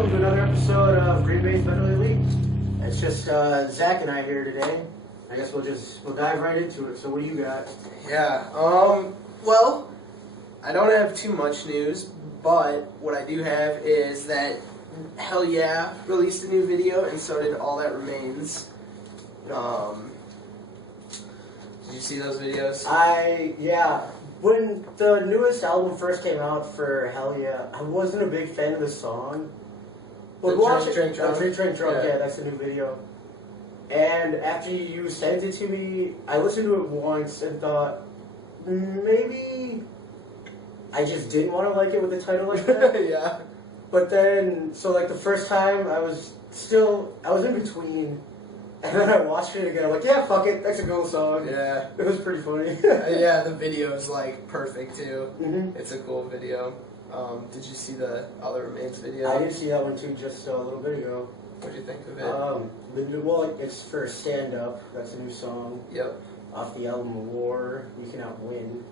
welcome to another episode of Green Bay's Better Elite. It's just Zach and I here today. I guess we'll dive right into it. So what do you got? Yeah, well, I don't have too much news, but what I do have is that Hell Yeah released a new video, and so did All That Remains. Did you see those videos? Yeah. When the newest album first came out for Hell Yeah, I wasn't a big fan of the song. But Drink Drunk. Drink Drunk, yeah, that's the new video. And after you sent it to me, I listened to it once and thought, maybe I just didn't want to like it with the title like that. Yeah. But then, so like the first time, I was in between. And then I watched it again. I'm like, yeah, fuck it. That's a cool song. Yeah. It was pretty funny. Yeah, the video is like perfect too. Mm-hmm. It's a cool video. Did you see the All That Remains video? I did see that one too just a little bit ago. What did you think of it? Well, it's for Stand Up. That's a new song. Yep. Off the album War, You Cannot Win.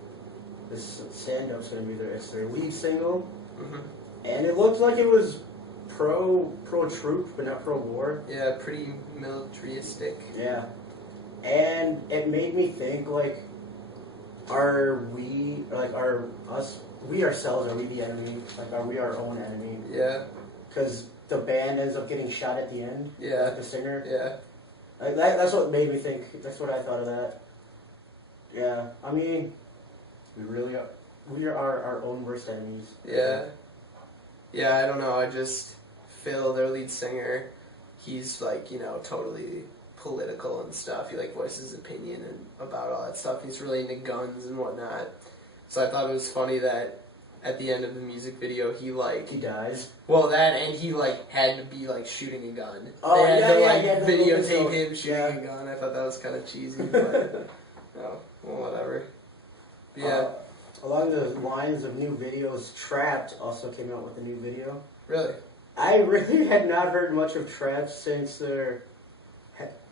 This Stand Up's going to be their lead single. Mm-hmm. And it looked like it was pro-troop, but not pro-war. Yeah, pretty militaristic. Yeah. And it made me think, like, we ourselves, are we the enemy? Like, are we our own enemy? Yeah. Because the band ends up getting shot at the end. Yeah. Like the singer. Yeah. Like, that's what made me think. That's what I thought of that. Yeah. I mean, we really are. We are our own worst enemies. Yeah. Yeah, I don't know. I just... Phil, their lead singer, he's like, totally political and stuff. He like voices his opinion and about all that stuff. He's really into guns and whatnot. So I thought it was funny that at the end of the music video, he dies. Well, that and he like had to be like shooting a gun. Oh, they had to yeah, videotape him shooting a gun. I thought that was kind of cheesy, but well, whatever. But yeah. Along the lines of new videos, Trapped also came out with a new video. Really? I really had not heard much of Trapped since their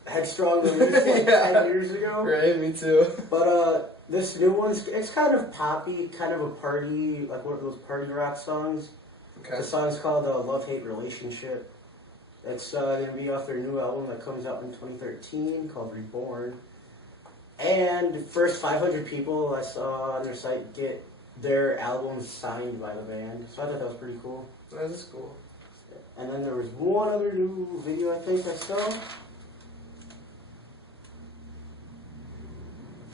Headstrong release like 10 years ago. Right, me too. But this new it's kind of poppy, kind of a party, like one of those party rock songs. Okay. The song's called Love-Hate Relationship. It's going to be off their new album that comes out in 2013 called Reborn. And the first 500 people I saw on their site get their albums signed by the band. So I thought that was pretty cool. That is cool. And then there was one other new video I think I saw.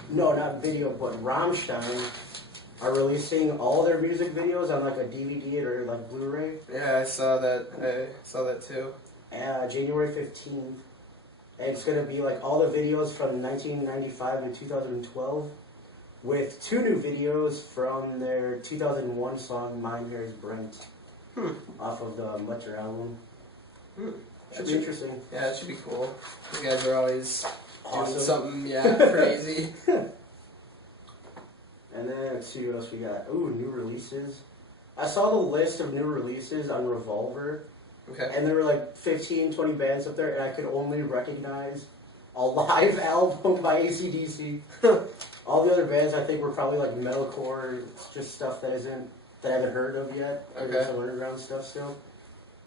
No, not video, but Rammstein are releasing all their music videos on like a DVD or like Blu-ray. Yeah, I saw that. I saw that too. January 15th. And it's going to be like all the videos from 1995 and 2012 with two new videos from their 2001 song Mein Herr ist Brent off of the Mutter album. Should be interesting. Yeah, it should be cool. You guys are always awesome. doing something, crazy. And then let's see what else we got. Ooh, new releases. I saw the list of new releases on Revolver. Okay. And there were like 15, 20 bands up there, and I could only recognize a live album by AC/DC. All the other bands I think were probably like metalcore, just stuff that I haven't heard of yet. Okay. Some underground stuff still.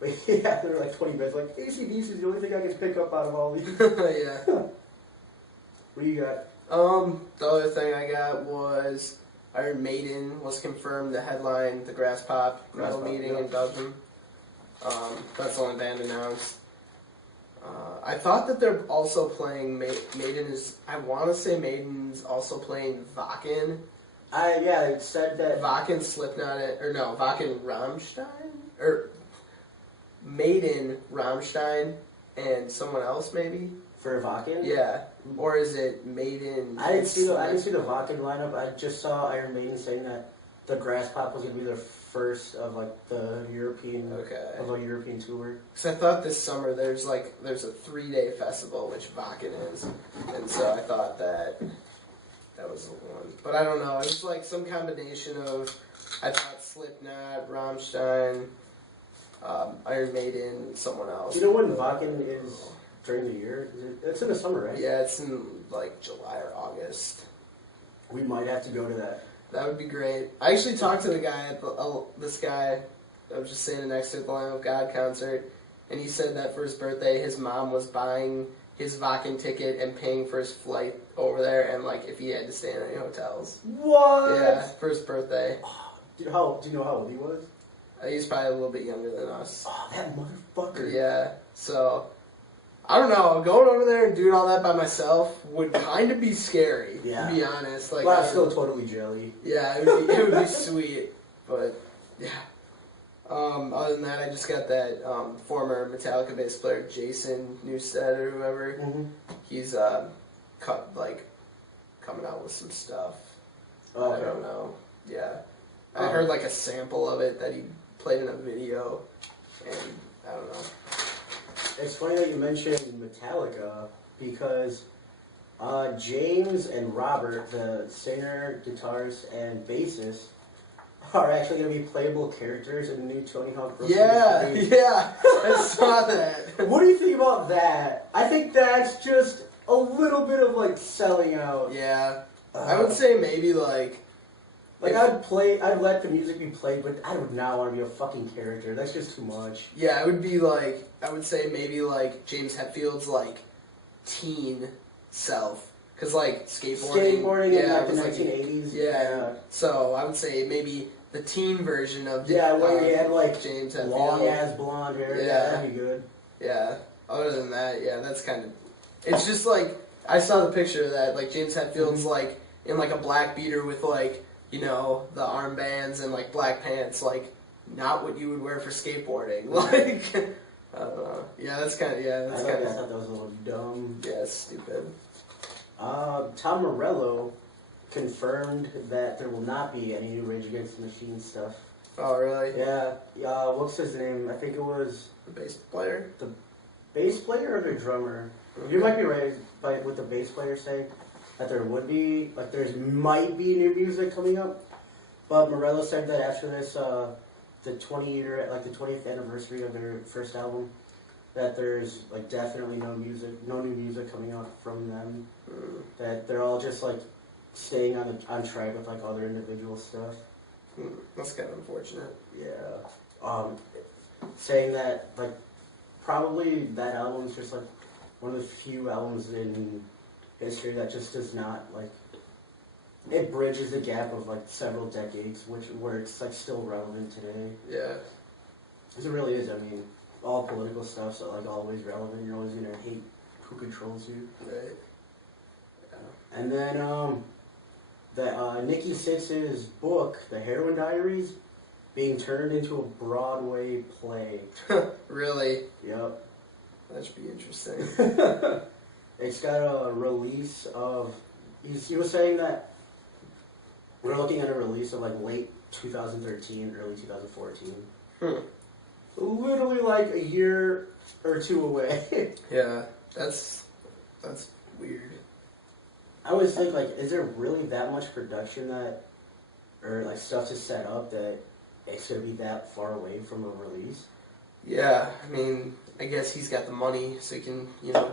But yeah, there were like 20 bands. Like AC/DC is the only thing I can pick up out of all these. Yeah. What do you got? The other thing I got was Iron Maiden was confirmed to headline the Grass Pop metal meeting in Belgium. That's the only band announced. I thought that they're also playing Maiden is. I want to say Maiden's also playing Wacken. Yeah, it said that Wacken, Slipknot, Wacken, Rammstein, or Maiden, Rammstein, and someone else maybe. for Wacken. Yeah, or is it Maiden? I didn't see the Wacken lineup. I just saw Iron Maiden saying that the Grass Pop was going to be their first of like the European of a European tour. Because I thought this summer there's a 3-day festival which Wacken is, and so I thought that was the one. But I don't know. It was like some combination of I thought Slipknot, Rammstein, Iron Maiden, someone else. Do you know when Wacken is during the year? It's in the summer, right? Yeah, it's in like July or August. We might have to go to that. That would be great. I actually talked to the guy at this guy I was just standing next to the Lamb of God concert, and he said that for his birthday, his mom was buying his Vakken ticket and paying for his flight over there, and like if he had to stay in any hotels. What? Yeah, for his birthday. Do you know how old he was? He's probably a little bit younger than us. Oh, that motherfucker. Yeah, so I don't know. Going over there and doing all that by myself would kind of be scary. Yeah. To be honest, like But I'm still totally jelly. yeah, it would be sweet, but yeah. Other than that, I just got that former Metallica bass player Jason Newsted or whoever. Mm-hmm. He's coming out with some stuff. Oh, okay. I don't know. Yeah, I heard like a sample of it that he played in a video, and I don't know. It's funny that you mentioned Metallica because James and Robert, the singer, guitarist, and bassist, are actually going to be playable characters in the new Tony Hawk Pro Yeah, Skater 3. yeah, I saw that. What do you think about that? I think that's just a little bit of like selling out. Yeah, I would say maybe like I'd let the music be played, but I would not want to be a fucking character. That's just too much. yeah, it would be like I would say maybe like James Hetfield's like teen self, cause like skateboarding in like the was, 1980s. Yeah, so I would say maybe the teen version of Where he had like James Hetfield. long ass blonde hair. Yeah. That'd be good. Yeah. Other than that, yeah, that's kind of. It's just like I saw the picture of that. Like James Hetfield's like in like a black beater with like the armbands and like black pants, like not what you would wear for skateboarding. Like I don't know. Yeah, that's kind of I thought that was a little dumb. Yeah, it's stupid. Tom Morello confirmed that there will not be any new Rage Against the Machine stuff. Oh really? Yeah. What's his name? I think it was The bass player. the bass player or the drummer. You might be right with the bass player saying that there would be, like, might be new music coming up. But Morello said that after this, the 20th anniversary of their first album, that there's like definitely no new music coming out from them. That they're all just like staying on track with like other individual stuff. That's kind of unfortunate. Yeah. Saying that like probably that album's just like one of the few albums in history that just does not like it bridges the gap of like several decades, where it's like still relevant today. Yeah. Because it really is. I mean, all political stuff's like always relevant. You're always gonna hate who controls you. Right. Yeah. And then Nikki Sixx's book, The Heroin Diaries, being turned into a Broadway play. Really? Yep. That should be interesting. It's got a release of. He was saying that we're looking at a release of like late 2013, early 2014. Literally like a year or two away. Yeah, that's weird. I always think like, is there really that much production or like stuff to set up that it's gonna be that far away from a release? Yeah, I mean, I guess he's got the money, so he can,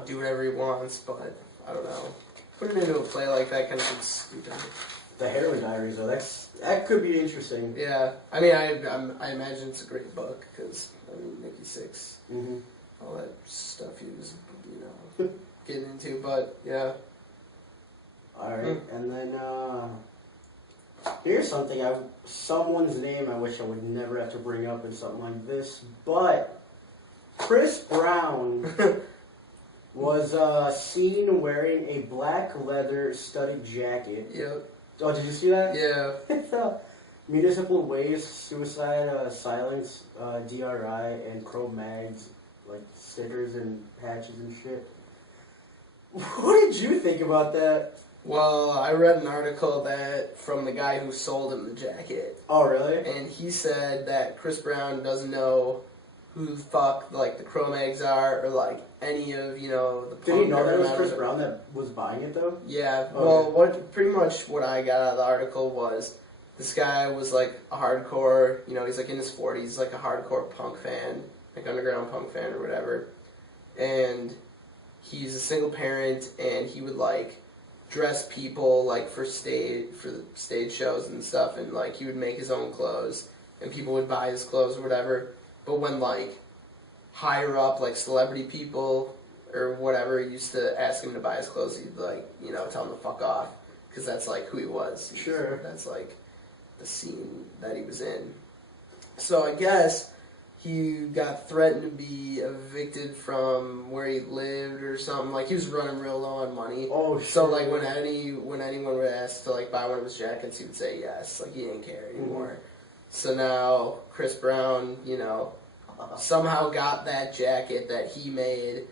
do whatever he wants, but I don't know. Putting into a play like that kind of seems stupid. The Heroin Diaries, though, that could be interesting. Yeah, I mean, I imagine it's a great book, because, Nikki Sixx, all that stuff he was, getting into, but, yeah. Alright, and then, here's something, someone's name I wish I would never have to bring up in something like this, but Chris Brown was seen wearing a black leather studded jacket. Yep. Oh, did you see that? Yeah. Municipal Waste, Suicide Silence, DRI, and Chrome Mags, like stickers and patches and shit. What did you think about that? Well, I read an article from the guy who sold him the jacket. Oh, really? And he said that Chris Brown doesn't know who the fuck, like, the Cro-Mags are, or, like, any of, the... Did he know that it was Chris Brown that was buying it, though? Yeah. Okay. Well, pretty much what I got out of the article was this guy was, like, a hardcore, he's, like, in his 40s, like, a hardcore punk fan, like, underground punk fan or whatever. And he's a single parent, and he would, like, dress people, like, for the stage shows and stuff, and, like, he would make his own clothes. and people would buy his clothes or whatever. But when like higher up, like celebrity people or whatever, used to ask him to buy his clothes, he'd like, you know, tell him to fuck off, because that's like who he was. Sure. That's like the scene that he was in. So I guess he got threatened to be evicted from where he lived or something. Like he was running real low on money. Oh, sure. So like when anyone would ask to like buy one of his jackets, he would say yes. Like he didn't care anymore. So now Chris Brown, you know, somehow got that jacket that he made,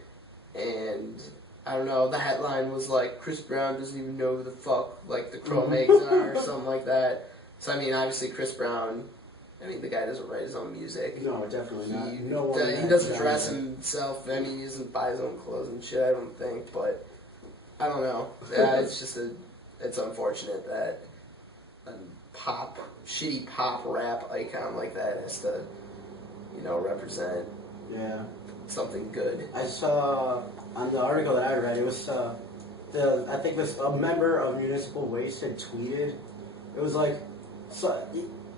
and I don't know, the headline was like, Chris Brown doesn't even know who the fuck like the Cro-Mags are or something like that. So I mean, obviously Chris Brown, I mean, the guy doesn't write his own music. No, definitely not. He doesn't dress himself. I mean, he doesn't buy his own clothes and shit, I don't think. But I don't know. Yeah, it's just it's unfortunate that a shitty pop rap icon like that has to, you know, represent something good. I saw on the article that I read, it was I think this a member of Municipal Waste had tweeted. It was like, so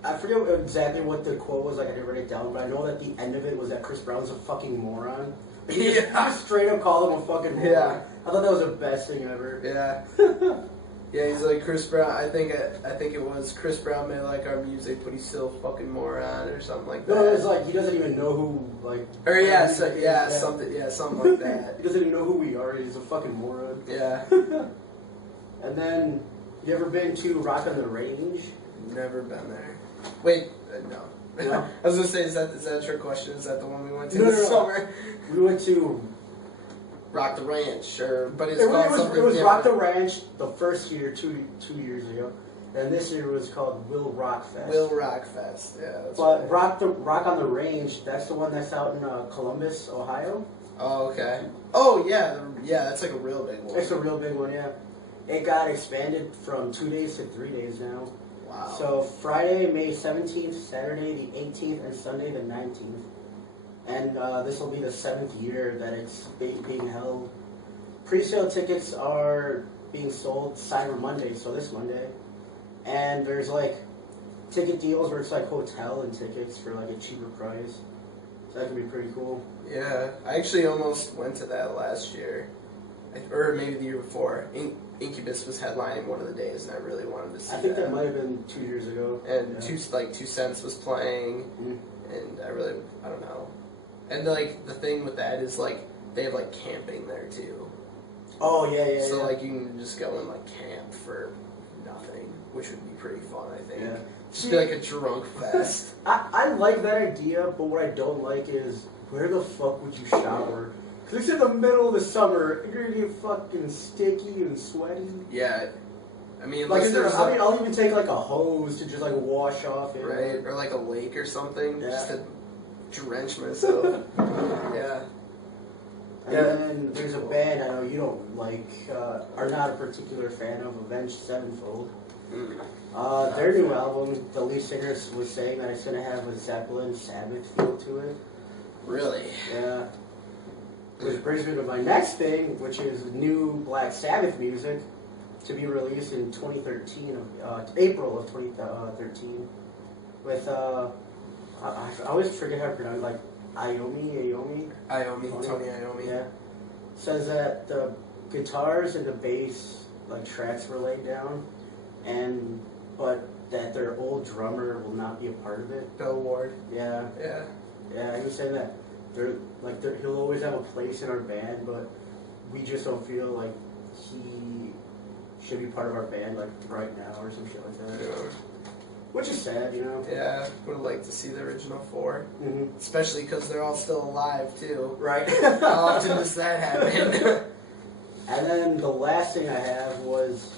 I forget exactly what the quote was. Like I didn't write it down, but I know that the end of it was that Chris Brown's a fucking moron. He just straight up called him a fucking moron. Yeah. I thought that was the best thing ever. Yeah. Yeah, he's like, Chris Brown, I think it was Chris Brown may like our music, but he's still a fucking moron or something like that. No, it's like he doesn't even know who, like... Or something like that. He doesn't even know who we are, he's a fucking moron. Yeah. And then, you ever been to Rock on the Range? Never been there. Wait, no. No? I was gonna say, is that a trick question? Is that the one we went to No, this summer? We went to... Rock the Ranch, sure, but It was different. Rock the Ranch the first year, two years ago, and this year was called Will Rock Fest. Will Rock Fest, yeah. That's but right. Rock on the Range, that's the one that's out in Columbus, Ohio. Oh, okay. Oh, yeah, that's like a real big one. It's a real big one, yeah. It got expanded from 2 days to 3 days now. Wow. So Friday, May 17th, Saturday the 18th, and Sunday the 19th. And this will be the 7th year that it's being held. Pre-sale tickets are being sold Cyber Monday, so this Monday. And there's like ticket deals where it's like hotel and tickets for like a cheaper price. So that can be pretty cool. Yeah, I actually almost went to that last year. Or maybe the year before. Incubus was headlining one of the days, and I really wanted to see that. I think that might have been 2 years ago. And 2 Cents was playing, and I don't know. And like the thing with that is like they have like camping there too. Oh yeah. So like you can just go and like camp for nothing, which would be pretty fun, I think. Yeah. Just be like a drunk fest. I like that idea, but what I don't like is where the fuck would you shower? Because it's in the middle of the summer, you're gonna get fucking sticky and sweaty. Yeah. I mean, like I'll even take like a hose to just like wash off it. Right, or like a lake or something, Yeah. just to drench myself. Yeah. And then there's a band I know you don't like, are not a particular fan of, Avenged Sevenfold. Their new album, the lead singer was saying that it's going to have a Zeppelin Sabbath feel to it. Really? Yeah. Which brings me to my next thing, which is new Black Sabbath music to be released in 2013, April of 2013, with, I always forget how to pronounce it, like, Tony Iommi. Yeah. Says that the guitars and the bass, like, tracks were laid down, but that their old drummer will not be a part of it. Bill Ward. Yeah. Yeah. Yeah, he was saying that he'll always have a place in our band, but we just don't feel like he should be part of our band, like, right now or some shit like that. Yeah. Which is sad, you know? Yeah, would have liked to see the original 4. Mm-hmm. Especially because they're all still alive, too. Right. How often does that happen? And then the last thing I have was,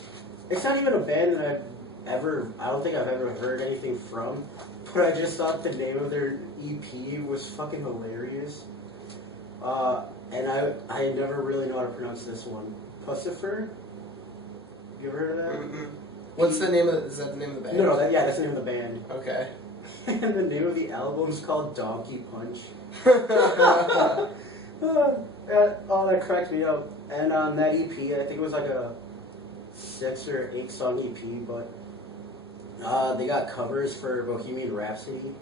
it's not even a band that I don't think I've ever heard anything from, but I just thought the name of their EP was fucking hilarious. And I never really know how to pronounce this one. Pussifer? You ever heard of that? Mm-mm. What's the name of is that the name of the band? No, that's the name of the band. Okay. And the name of the album is called Donkey Punch. That cracked me up. And on that EP, I think it was like a 6 or 8 song EP, but they got covers for Bohemian Rhapsody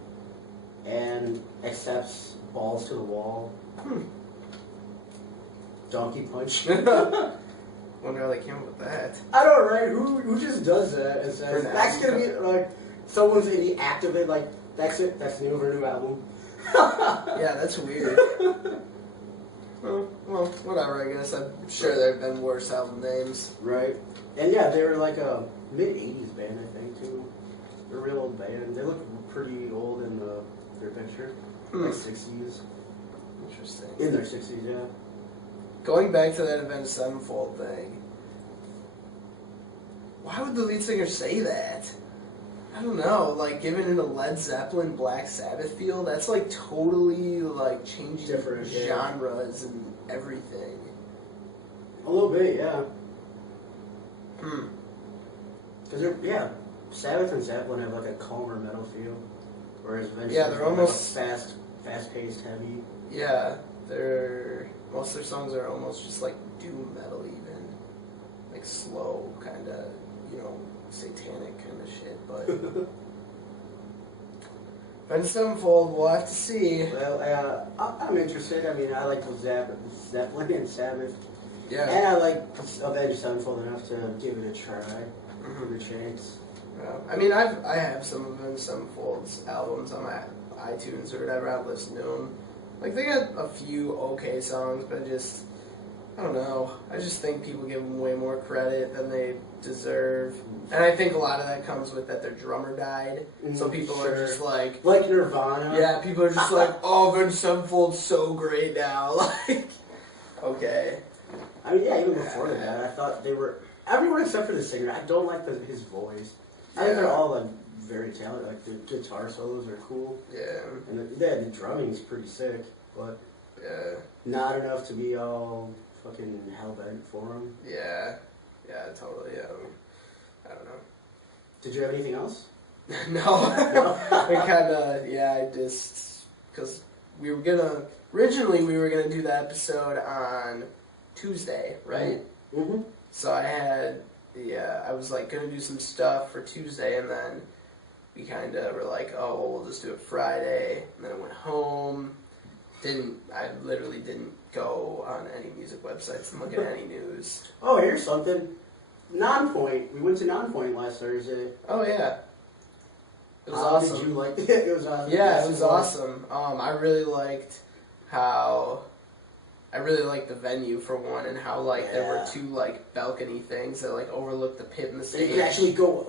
and accepts balls to the wall. Donkey punch. Wonder how they came up with that. I don't know, right? Who just does that and says that's gonna be like someone's in the act of it, like that's it, that's the name of her new album. Yeah, that's weird. Well, whatever, I guess. I'm sure there have been worse album names. Right. And yeah, they were like a mid-80s band, I think, too. They're a real old band. They look pretty old in their picture. Like 60s. Interesting. In their 60s, yeah. Going back to that Avenged Sevenfold thing, why would the lead singer say that? I don't know, like, giving it a Led Zeppelin, Black Sabbath feel, that's, like, totally, like, changing different genres and everything. A little bit, yeah. Because Sabbath and Zeppelin have, like, a calmer metal feel, whereas Avenged they're almost like fast-paced, heavy. Yeah, most of their songs are almost just, like, doom metal even. Like, slow, kind of, satanic kind of shit, but... Avenged Sevenfold, we'll have to see. Well, I'm interested. I mean, I like Zeppelin and Sabbath. Yeah. And I like Avenged Sevenfold enough to give it a try, give it a chance. Yeah. I mean, I have some of Avenged Sevenfold's albums on my iTunes or whatever. I've listened to them. Like, they got a few okay songs, but I don't know. I just think people give them way more credit than they deserve. And I think a lot of that comes with that their drummer died. So people are just like... Like Nirvana. Yeah, people are just like, oh, Avenged Sevenfold's so great now. Like, okay. I mean, yeah, even before that, I thought they were... Everyone except for the singer. I don't like his voice. I think they're all, like, very talented. Like, the guitar solos are cool. Yeah. And the drumming's pretty sick, but... Yeah. Not enough to be all fucking hell-bent for them. Yeah. Yeah, totally. I don't know. Did you have anything else? No. I kind of, I just... Because originally we were going to do the episode on Tuesday, right? Mm-hmm. So I was like going to do some stuff for Tuesday, and then we kind of were like, oh, well, we'll just do it Friday. And then I went home. I literally didn't go on any music websites and look at any news. Oh, here's something. Nonpoint. We went to Nonpoint last Thursday. Oh, yeah. It was How awesome. Did you like it? It was awesome. Yeah, it was awesome. I really liked the venue for one, and how there were two balcony things that overlooked the pit and the stage. You could actually go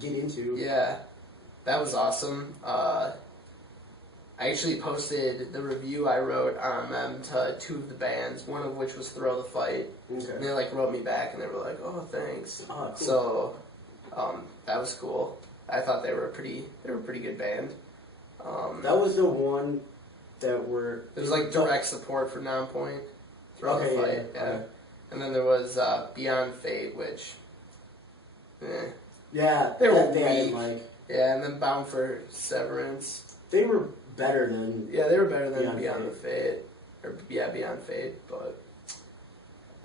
get into. Yeah, that was awesome. I actually posted the review I wrote on them to two of the bands, one of which was Throw the Fight. Okay. And they wrote me back and they were like, "Oh, thanks." Oh, cool. So that was cool. I thought they were a pretty good band. That was the one that were... There was direct support for Nonpoint. Throw the Fight, yeah. Okay. And then there was Beyond Fate, which Yeah, they were I didn't weak. like. Yeah, and then Bound for Severance. They were better than... Yeah, they were better than Beyond Fate. Beyond Fate, but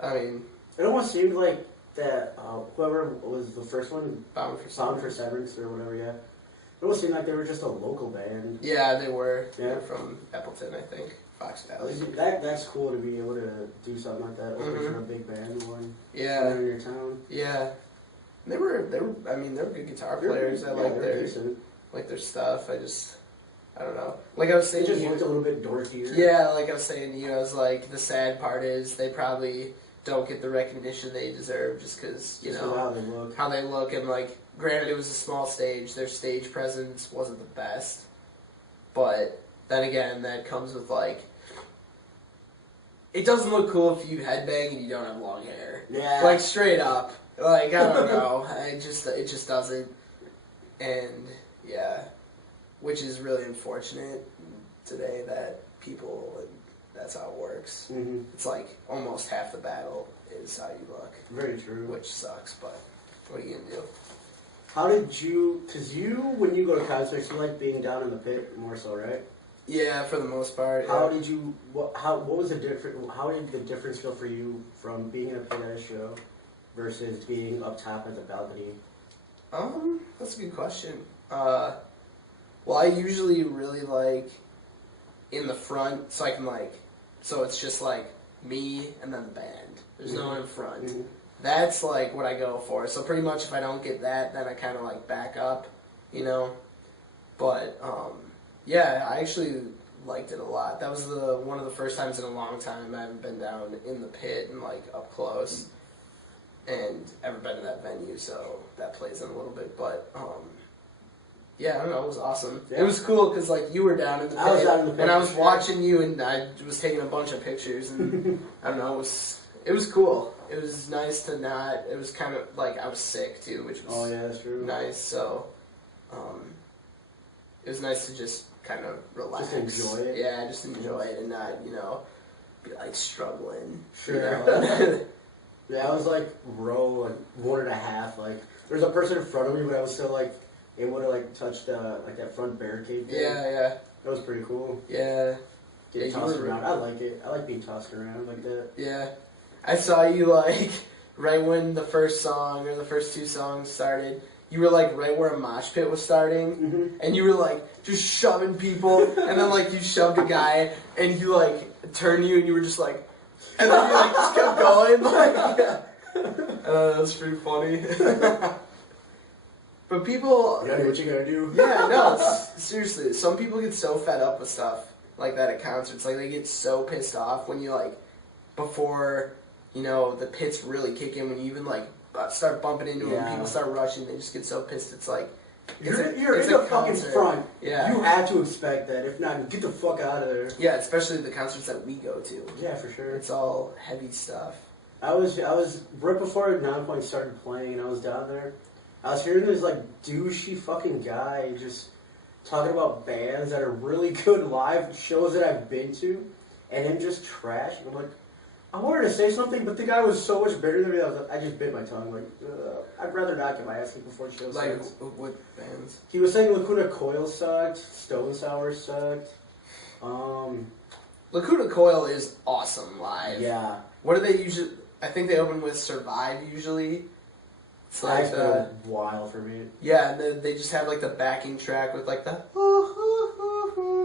I mean, it almost seemed like that whoever was the first one, Bound for Severance or whatever, yeah. It almost seemed like they were just a local band. Yeah, they were. Yeah. They're from Appleton, I think. Fox Valley. That's cool to be able to do something like that. Open for a big band one. Yeah. In your town. Yeah. They were. I mean, they were good guitar players. I like their stuff. I don't know. Like I was saying, they just looked a little bit dorkier. Yeah, like I was saying, I was like, the sad part is they probably don't get the recognition they deserve just because how they look, and granted it was a small stage, their stage presence wasn't the best, but then again that comes with it doesn't look cool if you headbang and you don't have long hair. Yeah. Straight up. I don't know. It just doesn't. And yeah, which is really unfortunate today that people, and that's how it works. Mm-hmm. It's almost half the battle is how you look. Very true. Which sucks, but what are you gonna do? How did you, because when you go to concerts, you like being down in the pit more so, right? Yeah, for the most part. How did you, what was the difference, how did the difference feel for you from being in a pit at a show versus being up top at the balcony? That's a good question. Well, I usually really like in the front, so I can so it's just like me and then the band. There's no one in front. Mm-hmm. That's like what I go for. So pretty much if I don't get that, then I kind of like back up, you know. But yeah, I actually liked it a lot. That was one of the first times in a long time I haven't been down in the pit and like up close, and ever been to that venue. So that plays in a little bit, but. Yeah, I don't know. It was awesome. Yeah. It was cool because like you were down in the pit, I was down in the pit, and I was for sure. watching you, and I was taking a bunch of pictures, and I don't know. It was cool. It was nice to not. It was kind of like I was sick too, which was that's true. nice. So, it was nice to just kind of relax, Just enjoy it. Yeah, just enjoy it and not be like struggling. Sure. You know? Yeah, I was like row 1.5. Like there was a person in front of me, but I was still like able to like touch like that front barricade thing. Yeah. That was pretty cool. Yeah. Getting tossed around. I like it. I like being tossed around like that. Yeah. I saw you like right when the first song or the first two songs started. You were like right where a mosh pit was starting, and you were like just shoving people, and then like you shoved a guy, and he like turned you, and you were just like, and then you like just kept going, like, that was pretty funny. But people, You gotta do what you gotta do. yeah, no, seriously, some people get so fed up with stuff like that at concerts, like they get so pissed off when you like before the pits really kick in, when you even like start bumping into them, people start rushing, they just get so pissed. It's like You're it's in a the fucking concert. front. Yeah, You have to expect that. If not, get the fuck out of there. yeah, especially the concerts that we go to. Yeah, for sure. It's all heavy stuff. I was right before Nonpoint started playing, and I was down there. I was hearing this like douchey fucking guy just talking about bands that are really good live shows that I've been to, and him just trash. I'm like, I wanted to say something, but the guy was so much better than me. I just bit my tongue. Like, I'd rather not get my ass kicked before shows. Like starts. what bands? He was saying Lacuna Coil sucked, Stone Sour sucked. Lacuna Coil is awesome live. Yeah. What do they usually? I think they open with Survive usually. It's like That's been a while for me. yeah, and they just have like the backing track with like the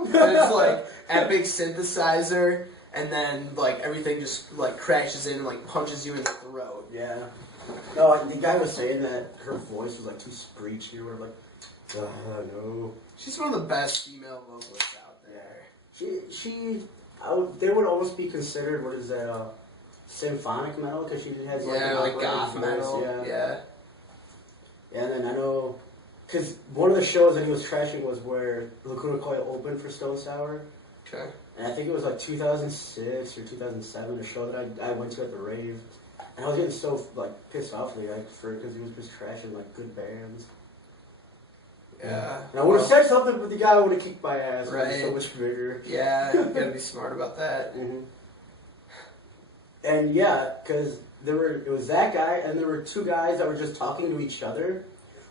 and it's like epic synthesizer, and then like everything just like crashes in and like punches you in the throat. Yeah. No, the guy was saying that her voice was like too screechy or whatever. Like, no. She's one of the best female vocalists out there. They would almost be considered, what is that, symphonic metal, because she has like like goth metal. Yeah. And then I know, because one of the shows that he was trashing was where Lacuna Coil opened for Stone Sour. Okay. And I think it was like 2006 or 2007, a show that I went to at the rave. And I was getting so like pissed off at the guy because he was just trashing like good bands. Yeah. And I would have said something, but the guy would have kicked my ass. Right. It was so much bigger. Yeah, you gotta be smart about that. Mm-hmm. And yeah, because it was that guy, and there were two guys that were just talking to each other,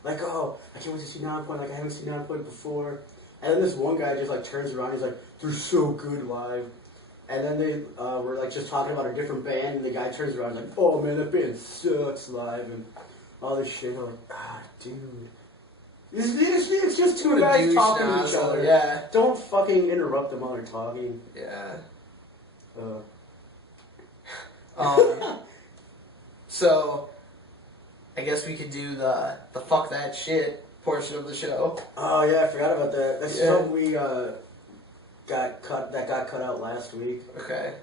like, "Oh, I can't wait to see Nonpoint. Like, I haven't seen Nonpoint before." And then this one guy just like turns around, he's like, "They're so good live." And then they were like just talking about a different band, and the guy turns around, and like, "Oh man, that band sucks live," and all this shit. I'm like, dude. It's just two guys talking to each other. Yeah. Don't fucking interrupt them while they're talking. Yeah. So, I guess we could do the fuck that shit portion of the show. Oh yeah, I forgot about that. That's something we got cut out last week. Okay.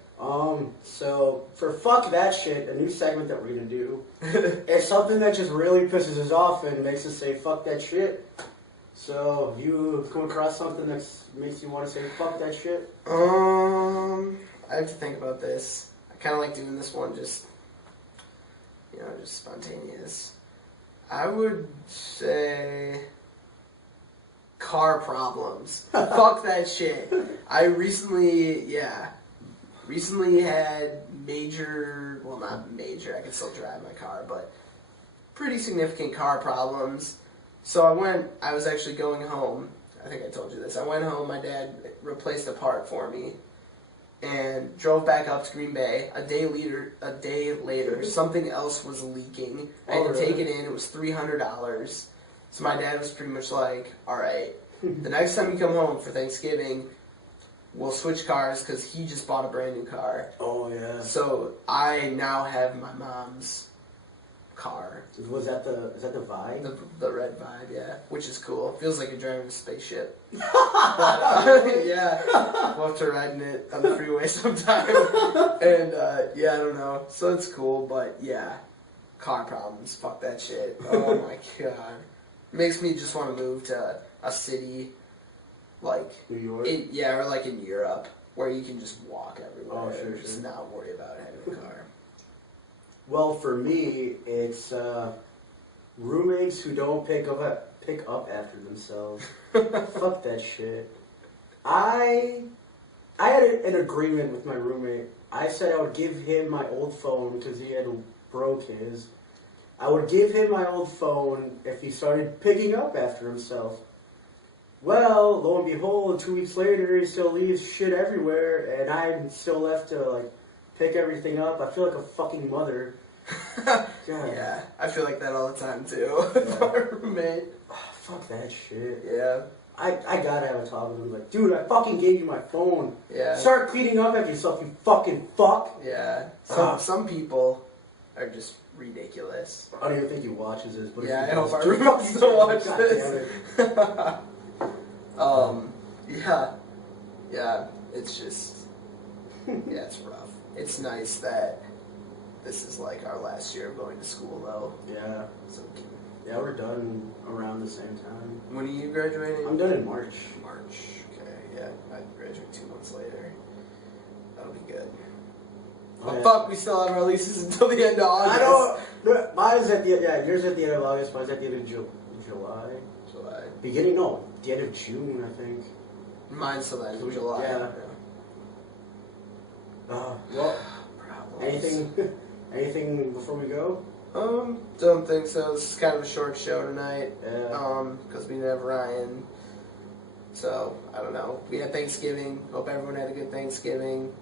So for fuck that shit, a new segment that we're gonna do is something that just really pisses us off and makes us say fuck that shit. So you come across something that makes you want to say fuck that shit? I have to think about this. I kind of like doing this one just spontaneous. I would say car problems. Fuck that shit. I recently had not major, I can still drive my car, but pretty significant car problems. So I was actually going home. I think I told you this. I went home, my dad replaced a part for me, and drove back up to Green Bay. A day later, something else was leaking. I had to take it in. It was $300. So my dad was pretty much like, all right, the next time you come home for Thanksgiving, we'll switch cars because he just bought a brand new car. Oh yeah. So I now have my mom's car. Is that the Vibe? The red Vibe, yeah, which is cool. Feels like you're driving a spaceship. But, yeah, we'll have to ride in it on the freeway sometime. And yeah, I don't know. So it's cool, but yeah, car problems. Fuck that shit. Oh my god, makes me just want to move to a city like New York. or like in Europe where you can just walk everywhere. Oh, sure, and just not worry about having a car. Well, for me, it's roommates who don't pick up after themselves. Fuck that shit. I had an agreement with my roommate. I said I would give him my old phone because he had broke his. I would give him my old phone if he started picking up after himself. Well, lo and behold, 2 weeks later, he still leaves shit everywhere, and I'm still left to like pick everything up. I feel like a fucking mother. God. Yeah, I feel like that all the time too. With my roommate. Oh, fuck that shit. Yeah. I gotta have a talk with him. Like, dude, I fucking gave you my phone. Yeah. Start cleaning up after yourself, you fucking fuck. Yeah. Some people are just ridiculous. I don't even think he watches this. But Yeah, if he I hope does, our roommates still watch God this. damn it. Yeah, it's just, yeah, it's rough. It's nice that this is like our last year of going to school though. Yeah. So Yeah, we're done around the same time. when are you graduating? I'm done in March. March. Okay, yeah, I graduate 2 months later. That'll be good. Oh, But yeah. fuck, we still have our leases until the end of August. I don't. No, mine's at the yours at the end of August. Mine's at the end of July. July. Beginning the end of June, I think. Mine's till the end of July. Yeah. Well, Problems. anything before we go? Don't think so. This is kind of a short show tonight. Yeah. Because we didn't have Ryan. So, I don't know. We had Thanksgiving. Hope everyone had a good Thanksgiving.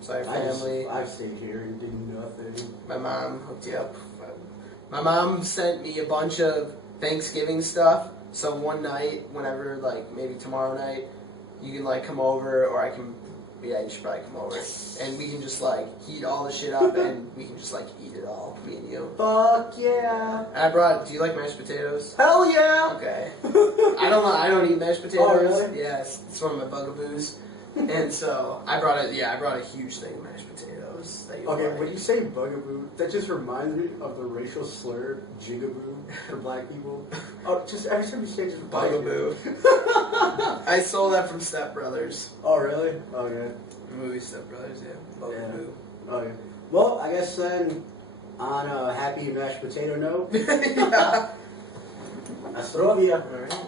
Sorry, family. I stayed here and did nothing. My mom hooked you up. My mom sent me a bunch of Thanksgiving stuff. So one night, whenever, like, maybe tomorrow night, you can, like, come over, or I can, yeah, you should probably come over. And we can just, like, heat all the shit up, and we can just, like, eat it all, me and you. Fuck yeah! And I brought, do you like mashed potatoes? Hell yeah! Okay. I don't eat mashed potatoes. Oh, really? Yeah, it's one of my bugaboos. And so, I brought a huge thing of mashed potatoes that you Okay, like. when you say bugaboo, that just reminds me of the racial slur jigaboo for black people. Oh, just every time you say just Bugaboo. I stole that from Step Brothers. Oh, really? Oh, yeah. The movie Step Brothers, yeah. Bugaboo. Oh, yeah. Well, I guess then, on a happy mashed potato note, Yeah. Astrovia. Alright.